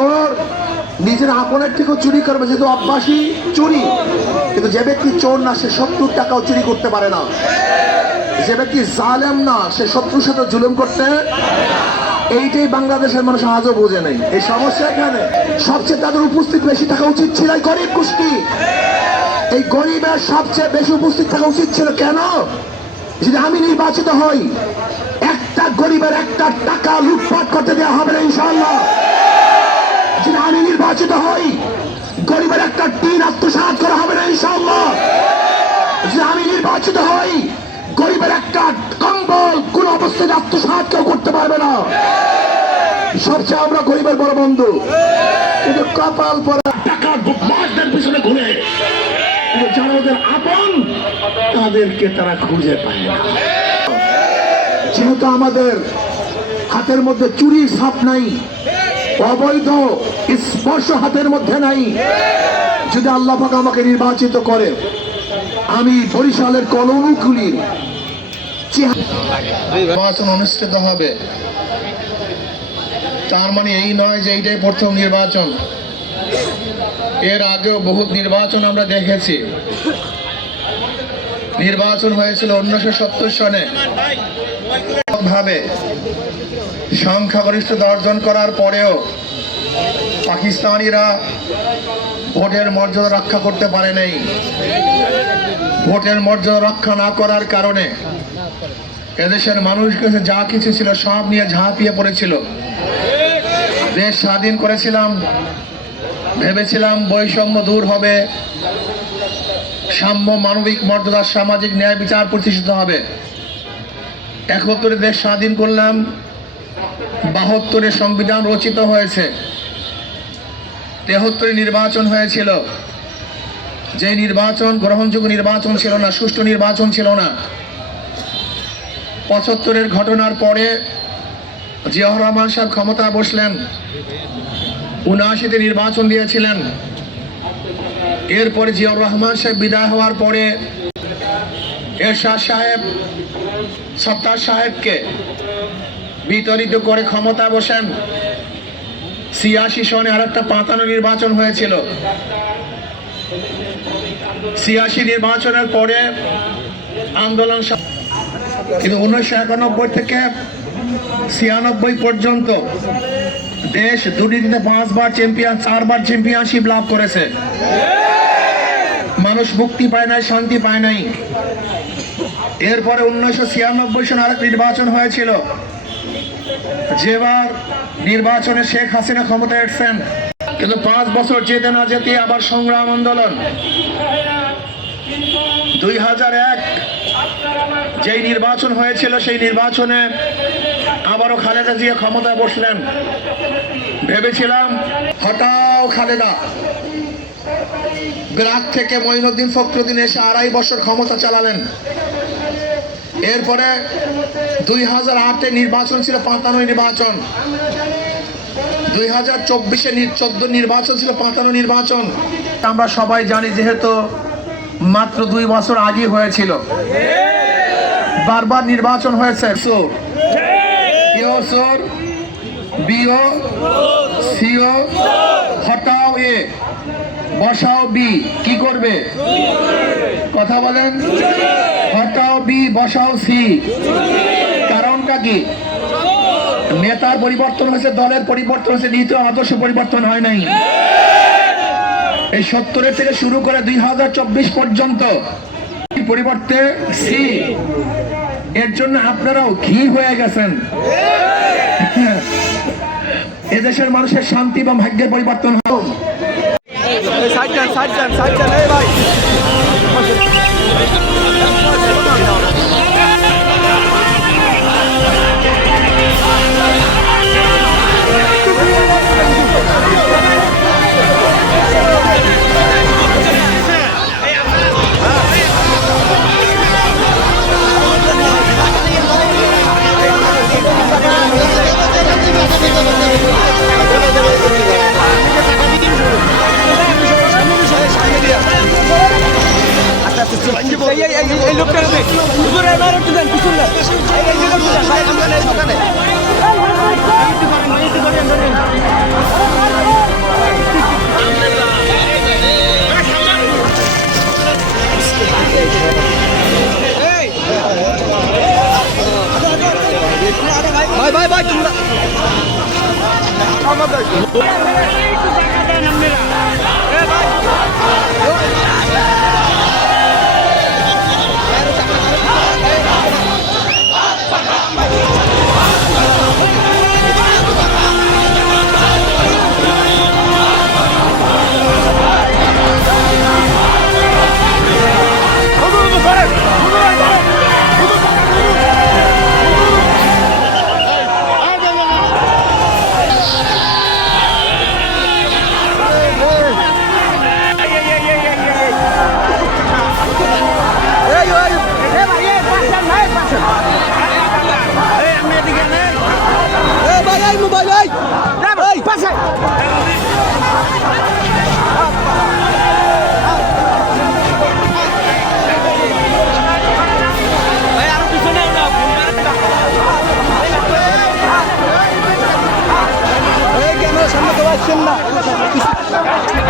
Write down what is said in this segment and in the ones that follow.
চোর নিজের আপনের থেকেও চুরি করবে, যেহেতু অভ্যাসী চুরি। কিন্তু যে ব্যক্তি চোর না, সে 70 টাকাও চুরি করতে পারে না। যে ব্যক্তি জালেম না, সে শত্রুর সাথে জুলুম করতে। এইটাই বাংলাদেশের মানুষ আজও বোঝে নেই। এই সমস্যা এখানে সবচেয়ে তাদের উপস্থিত বেশি থাকা উচিত ছিল এই গরিব গোষ্ঠী। এই গরিবের সবচেয়ে বেশি উপস্থিত থাকা উচিত ছিল। কেন? যদি আমি নির্বাচিত হই, একটা গরিবের একটা টাকা লুটপাট করতে দেওয়া হবে না ইনশাআল্লাহ। যদি আমি নির্বাচিত হই, গরিবের একটা টিন আত্মসাৎ করা হবে না ইনশাআল্লাহ। যদি আমি নির্বাচিত হই, গরিবের একটা কম্বল কোন অবস্থায় আত্মসাৎ কেউ করতে পারবে না। সবচেয়ে আমরা গরিবের বড় বন্ধু, কিন্তু কপাল পরা টাকা বাসদের পিছনে ঘুরে, যারা ওদের আপন তাদেরকে তারা খুঁজে পায় না। যেহেতু আমাদের হাতের মধ্যে চুরি ছাপ নাই, অবৈধ স্পর্শ হাতের মধ্যে নাই, যদি আল্লাহ পাক আমাকে নির্বাচিত করে, আমি বরিশালের কলোনিগুলির নির্বাচন অনুষ্ঠিত হবে, তার মানে এই নয় যে এইটাই প্রথম নির্বাচন। এর আগেও বহুত নির্বাচন আমরা দেখেছি। নির্বাচন হয়েছিল 1970 সনে। ভাবে সংখ্যাগরিষ্ঠতা অর্জন করার পরেও পাকিস্তানিরা ভোটের মর্যাদা রক্ষা করতে পারে নাই। ভোটের মর্যাদা রক্ষা না করার কারণে এদেশের মানুষ কাছে যা কিছু ছিল সব নিয়ে ঝাঁপিয়ে পড়েছিল। দেশ স্বাধীন করেছিলাম, ভেবেছিলাম বৈষম্য দূর হবে, সাম্য, মানবিক মর্যাদা, সামাজিক ন্যায় বিচার প্রতিষ্ঠিত হবে। 71 দেশ স্বাধীন করলাম, 72 সংবিধান রচিত হয়েছে, 73 নির্বাচন হয়েছিল। যে নির্বাচন গ্রহণযোগ্য নির্বাচন ছিল না, সুষ্ঠু নির্বাচন ছিল না। 75 ঘটনার পরে জিয়াউর রহমান সাহেব ক্ষমতায় বসলেন, 79 নির্বাচন দিয়েছিলেন। এরপরে জিয়াউর রহমান সাহেব বিদায় হওয়ার পরে এরশাদ সাহেব সত্তার সাহেবকে বিতরিত করে ক্ষমতায় বসেন। 86 সনে আরেকটা 55 নির্বাচন হয়েছিল। 86 নির্বাচনের পরে আন্দোলন, কিন্তু 1991 থেকে 96 পর্যন্ত দেশ দুর্নীতিতে 5 বার চ্যাম্পিয়ন, 4 বার চ্যাম্পিয়নশিপ লাভ করেছে। মানুষ মুক্তি পায় নাই, শান্তি পায় নাই। এরপরে 1996 সনে আরেক নির্বাচন হয়েছিল, যেবার নির্বাচনে শেখ হাসিনা ক্ষমতায় এসেছেন। কিন্তু 5 বছর যেতে না যেতে আবার সংগ্রাম আন্দোলন। 2001 যেই নির্বাচন হয়েছিল, সেই নির্বাচনে আবারও খালেদা জিয়া ক্ষমতায় বসলেন। ভেবেছিলাম হটাও খালেদা, ব্রাক থেকে মঈনুদ্দিন ফখরুদ্দিন এসে 2.5 বছর ক্ষমতা চালালেন। এরপরে 2008 নির্বাচন ছিল 55 নির্বাচন, 2024 14 নির্বাচন ছিল 55 নির্বাচন। আমরা সবাই জানি, যেহেতু মাত্র 2 বছর আগে হয়েছিল, বারবার নির্বাচন হয়েছে। বিও সিও, হটাও এ, বসাও বি, কি করবে? কথা বলেন। হটাও বি, বসাও সি। কারণটা কি? নেতার পরিবর্তন হয়েছে, দলের পরিবর্তন হয়েছে, নীতি আদর্শ পরিবর্তন হয় নাই। এই 70 থেকে শুরু করে 2024 পর্যন্ত পরিবর্তে সি। এর জন্য আপনারাও ঘি হয়ে গেছেন। এদেশের মানুষের শান্তি এবং ভাগ্যের পরিবর্তন হোক। এই লোকটা হুজুরের মারতে দেন, কিছু না এই লোকটা ভাই আমরা এই দোকানে ভাই ভাই ভাই তোমরা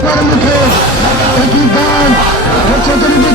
তার মুখে একটি গান হচ্ছে